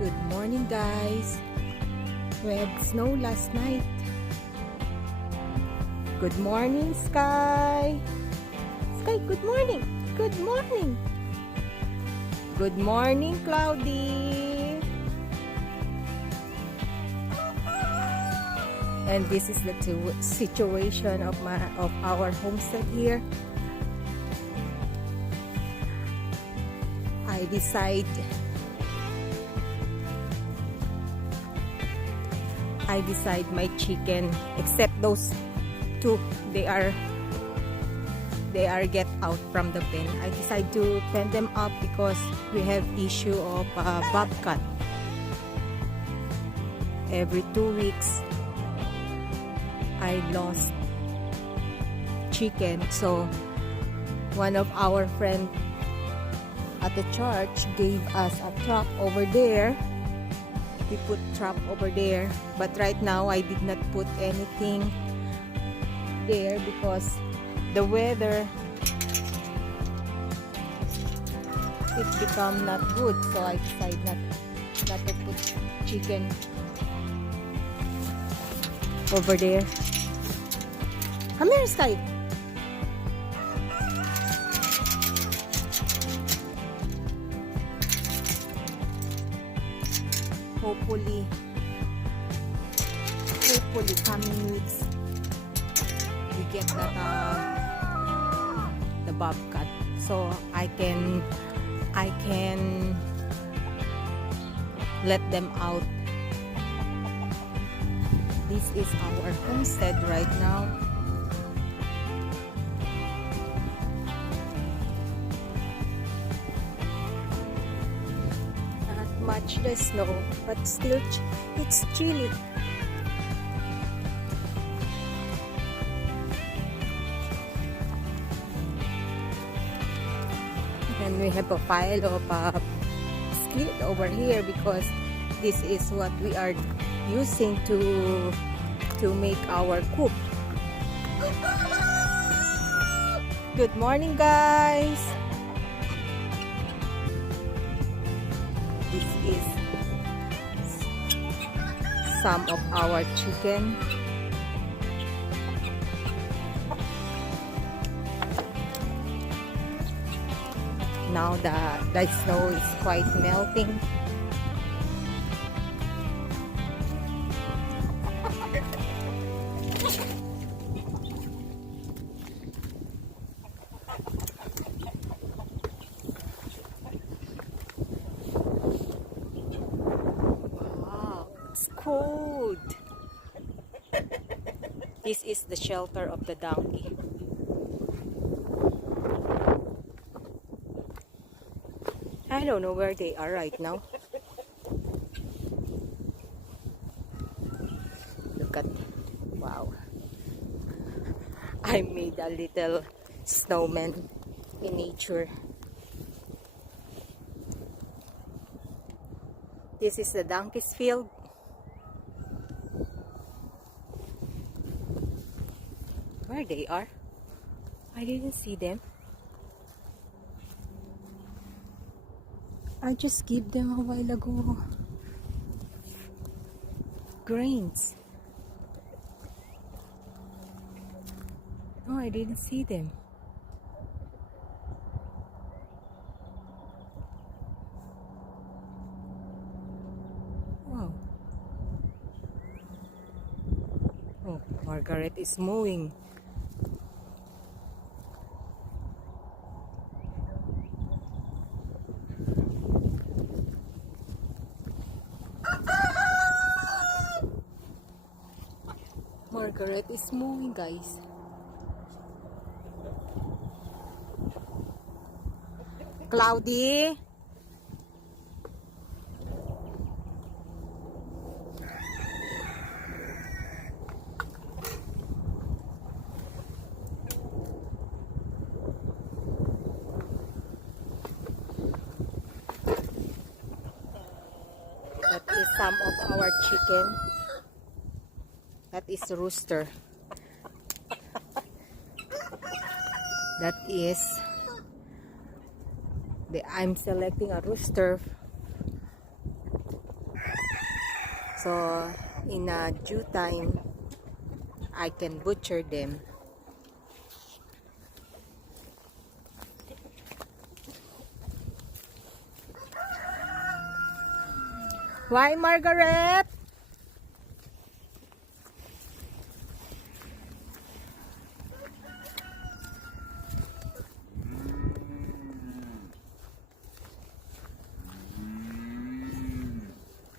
Good morning, guys. We had snow last night. Good morning, Sky. Sky, good morning. Good morning. Good morning, Cloudy. And this is the situation of our homestead here. I decide my chicken, except those two, they are get out from the pen. I decide to pen them up because we have issue of bobcat. Every 2 weeks I lost chicken, so one of our friend at the church gave us a trap over there. We put trap over there, but right now I did not put anything there because the weather, it become not good, so I decided not to put chicken over there. Come here, Sky. Hopefully coming weeks we get that the bobcat, so I can let them out. This is our homestead right now. Much the snow, but still it's chilly. And we have a pile of skid over here because this is what we are using to make our coop. Good morning, guys. This is some of our chicken. Now the snow is quite melting. Cold. This is the shelter of the donkey. I don't know where they are right now. Look at, wow. I made a little snowman in nature. This is the donkey's field. Where they are? I didn't see them. I just gave them a while ago grains. No, I didn't see them. Wow. Oh, Margaret is mowing. Margaret is moving, guys. Cloudy. That is some of our chicken. That is a rooster. That is I'm selecting a rooster So in a due time, I can butcher them. Why, Margaret?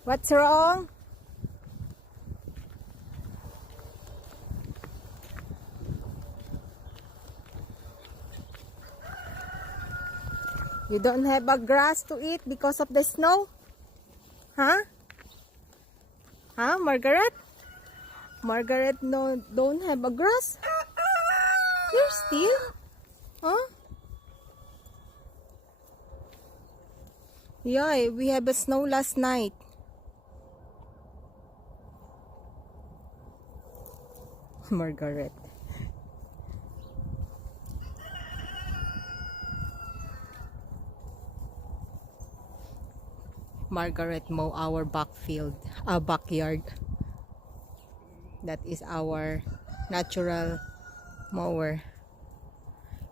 What's wrong? You don't have a grass to eat because of the snow? Huh? Huh, Margaret? Margaret no, don't have a grass? You're still? Huh? Yeah, we have a snow last night. Margaret. Margaret mow our backyard. That is our natural mower.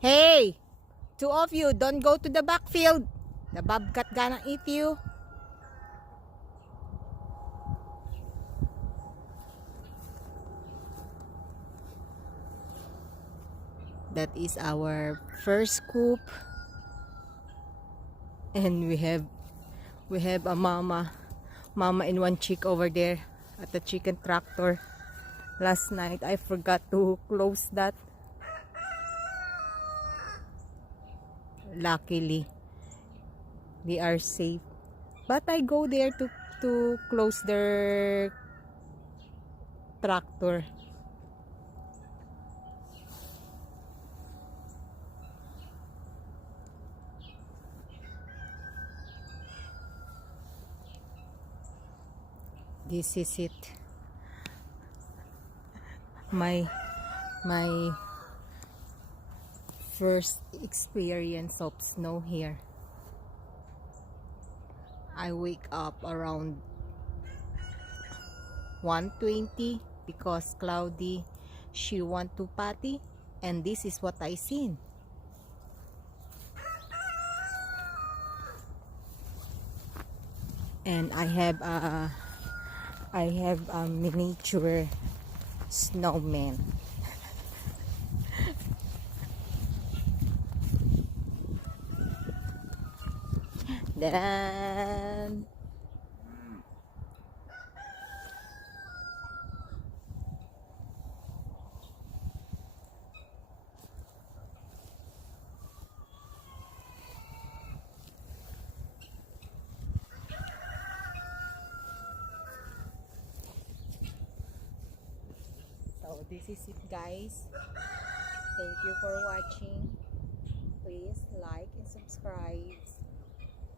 Hey! Two of you, don't go to the backfield. The bobcat gonna eat you. That is our first coop. And we have a mama and one chick over there at the chicken tractor. Last night I forgot to close that. Luckily they are safe, but I go there to close their tractor. This is it. My first experience of snow here. I wake up around 1:20 because Cloudy, she want to potty, and this is what I seen. And I have a miniature snowman. Then so this is it, guys. Thank you for watching. Please like and subscribe.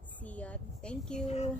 See ya. Thank you.